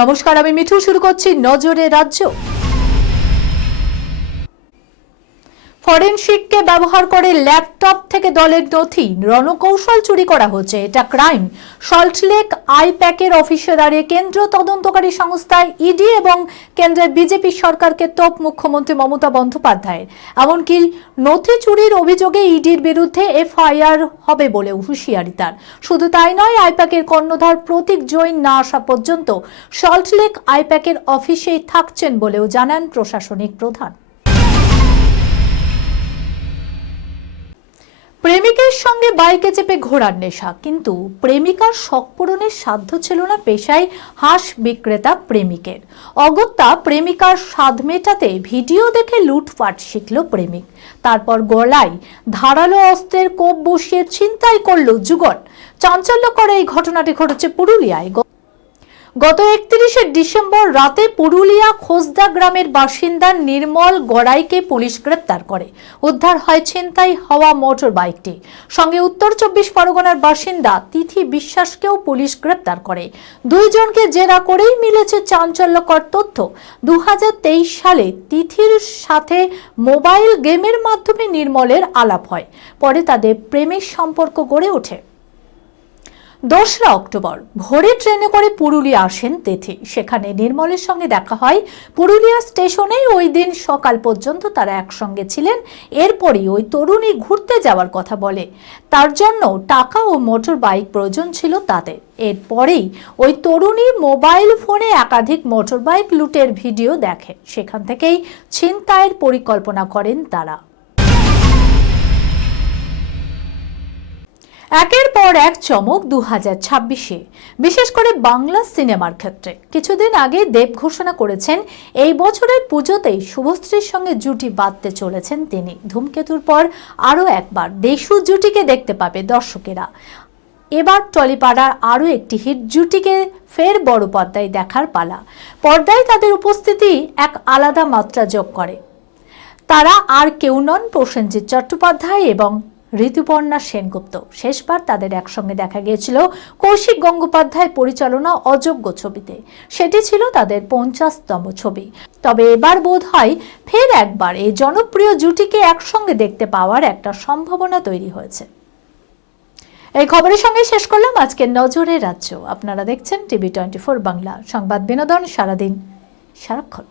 নমস্কার, আমি মিঠু। শুরু করছি নজরে রাজ্য। ফরেনসিককে ব্যবহার করে ল্যাপটপ থেকে দলের নথি রণকৌশল চুরি করা হচ্ছে, এটা ক্রাইম। সল্টলেক আইপ্যাকের অফিসে দাঁড়িয়ে কেন্দ্র তদন্তকারী সংস্থা ইডি এবং কেন্দ্রের বিজেপি সরকারকে তোপ মুখ্যমন্ত্রী মমতা বন্দ্যোপাধ্যায়ের। এমনকি নথি চুরির অভিযোগে ইডির বিরুদ্ধে এফআইআর হবে বলে হুঁশিয়ারি তার। শুধু তাই নয়, আইপ্যাকের কর্ণধার প্রতীক জৈন না আসা পর্যন্ত সল্টলেক আইপ্যাকের অফিসেই থাকছেন বলেও জানান প্রশাসনিক প্রধান। প্রেমিকের সঙ্গে বাইকে চেপে ঘোরার নেশা, কিন্তু প্রেমিকার শখ পূরণের সাধ্য ছিল না পেশায় হাঁস বিক্রেতা প্রেমিকের। অগত্যা প্রেমিকার স্বাদ মেটাতে ভিডিও দেখে লুটপাট শিখল প্রেমিক। তারপর গলায় ধারালো অস্ত্রের কোপ বসিয়ে ছিনতাই করল যুগল। চাঞ্চল্যকর এই ঘটনাটি ঘটেছে পুরুলিয়ায়। গত 31শে ডিসেম্বর রাতে পুরুলিয়া খোসদা গ্রামের বাসিন্দা নির্মল গড়াইকে পুলিশ গ্রেপ্তার করে। উদ্ধার হয় ছিনতাই হওয়া মোটর বাইকটি। সঙ্গে উত্তর 24 পরগনার বাসিন্দা তিথি বিশ্বাসকেও পুলিশ গ্রেপ্তার করে। দুইজনকে জেরা করেই মিলেছে চাঞ্চল্যকর তথ্য। 2023 সালে তিথির সাথে মোবাইল গেমের মাধ্যমে নির্মলের আলাপ হয়। পরে তাদের প্রেমের সম্পর্ক গড়ে ওঠে। 2রা অক্টোবর ভোরে ট্রেনে করে পুরুলিয়া আসেন তিথি। সেখানে নির্মলের সঙ্গে দেখা হয় পুরুলিয়া স্টেশনে। ওই দিন সকাল পর্যন্ত তারা একসঙ্গে ছিলেন। এরপরই ওই তরুণী ঘুরতে যাওয়ার কথা বলে। তার জন্য টাকা ও মোটর বাইক প্রয়োজন ছিল তাদের। এরপরেই ওই তরুণী মোবাইল ফোনে একাধিক মোটর বাইক লুটের ভিডিও দেখে। সেখান থেকেই ছিনতাইয়ের পরিকল্পনা করেন তারা। একের পর এক চমক 2026-এ, বিশেষ করে বাংলা সিনেমার ক্ষেত্রে। কিছুদিন আগে দেব ঘোষণা করেছেন এই বছরের পুজোতেই শুভশ্রীর সঙ্গে জুটি বাঁধতে চলেছেন তিনি। ধূমকেতুর পর আরও একবার দেশু জুটিকে দেখতে পাবে দর্শকেরা। এবার টলিপাড়ার আরও একটি হিট জুটিকে ফের বড় পর্দায় দেখার পালা। পর্দায় তাদের উপস্থিতি এক আলাদা মাত্রা যোগ করে। তারা আর কেউ নন, প্রসেনজিৎ চট্টোপাধ্যায় এবং ঋতুপর্ণা সেনগুপ্ত। শেষবার তাদের একসঙ্গে দেখা গিয়েছিল কৌশিক গঙ্গোপাধ্যায় পরিচালনা অযোগ্য ছবিতে। সেটি ছিল তাদের 50তম ছবি। তবে এবার বোধ হয় ফের একবার এই জনপ্রিয় জুটিকে একসঙ্গে দেখতে পাওয়ার একটা সম্ভাবনা তৈরি হয়েছে। এই খবরের সঙ্গে শেষ করলাম আজকের নজরে রাজ্য। আপনারা দেখছেন টিভি 24 বাংলা, সংবাদ বিনোদন সারাদিন সারাক্ষণ।